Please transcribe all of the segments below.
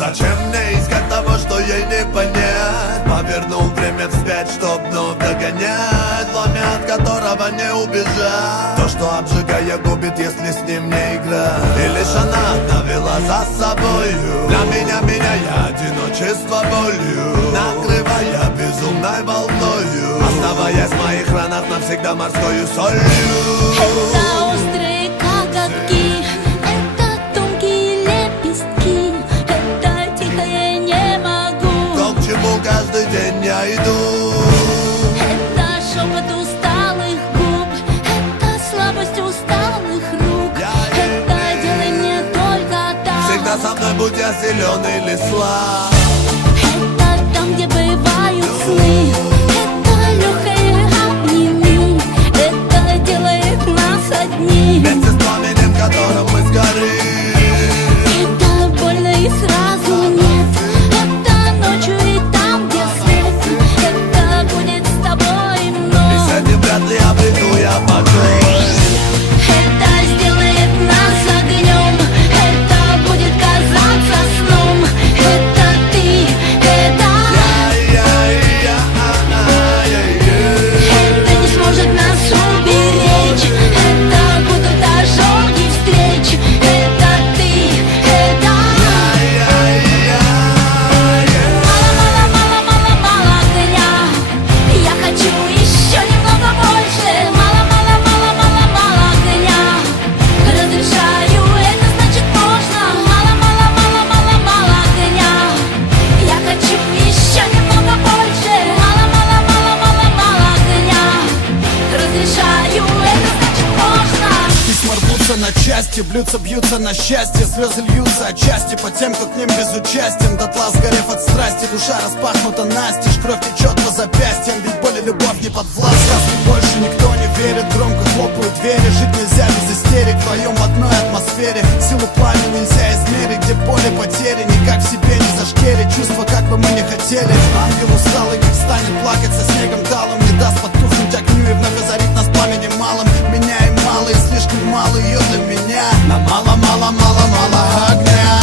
Зачем мне искать того, что ей не понять? Повернул время вспять, чтоб вновь догонять пламя, от которого не убежать. То, что обжигая, губит, если с ним не играть. И лишь она навела за собою. Для меня меняя одиночество болью, накрывая безумной волною, оставаясь в моих ранах навсегда морскою солью. Это острые коготки, это тонкие лепестки, это тихое не могу. То, к чему каждый день я иду. Это шепот усталых губ, это слабость усталых рук. Это делай мне только так. Всегда со мной, будь я силен или слаб. Это там, где бывают сны. Это легкое обними. Это делает нас одни. Вместе с пламенем, которым мы сгорим. Это больно и сразу нет. Это ночью и там, где свет. Это будет с тобой и мной. И с этим вряд ли обрету я покой. Это сделает нас огнем. Это будет казаться сном. Это ты, это это не сможет нас уберечь. Это будут ожоги встреч. Это ты, это мало-мало-мало-мало-мало огня. Я хочу еще немного больше. Мало-мало-мало-мало-мало огня. Разрешаю, это значит можно. Мало-мало-мало-мало-мало огня. Я хочу еще немного больше. Мало-мало-мало-мало-мало огня. Разрешаю, это значит можно. Письма рвутся на части, блюдца бьются на счастье. Слезы льются отчасти по тем, кто к ним безучастен. Дотла сгорев от страсти, душа распахнута настежь. Кровь течет по запястьям, ведь боль и любовь не подвластны. Сказки больше никто не верит, громко хлопают двери. Жить нельзя без истерик, вдвоем в одной атмосфере. Силу пламени нельзя измерить, где поле потери. Никак в себе не зашкерить, чувства как бы мы не хотели. Ангел усталый, как станет плакать со снегом талым. Не даст потухнуть огню и вновь озарит нас пламенем малым. Меня и мало, и слишком мало ее для меня. На мало-мало-мало-мало огня.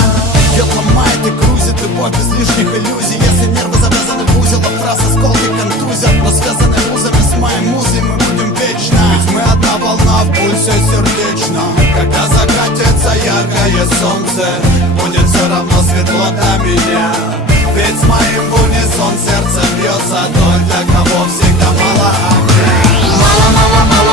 Ее ломает и грузит любовь без лишних иллюзий. Если нервы завязаны в узел, а фраз осколки контузят. Но связаны узами с моей музой мы будем вечно. Ведь мы одна волна в пульсе сердечно. Когда закатится яркое солнце, будет все равно светло для меня. Ведь с моим в унисон сердце бьется. Тот, для кого всегда мало огня. Мало-мало-мало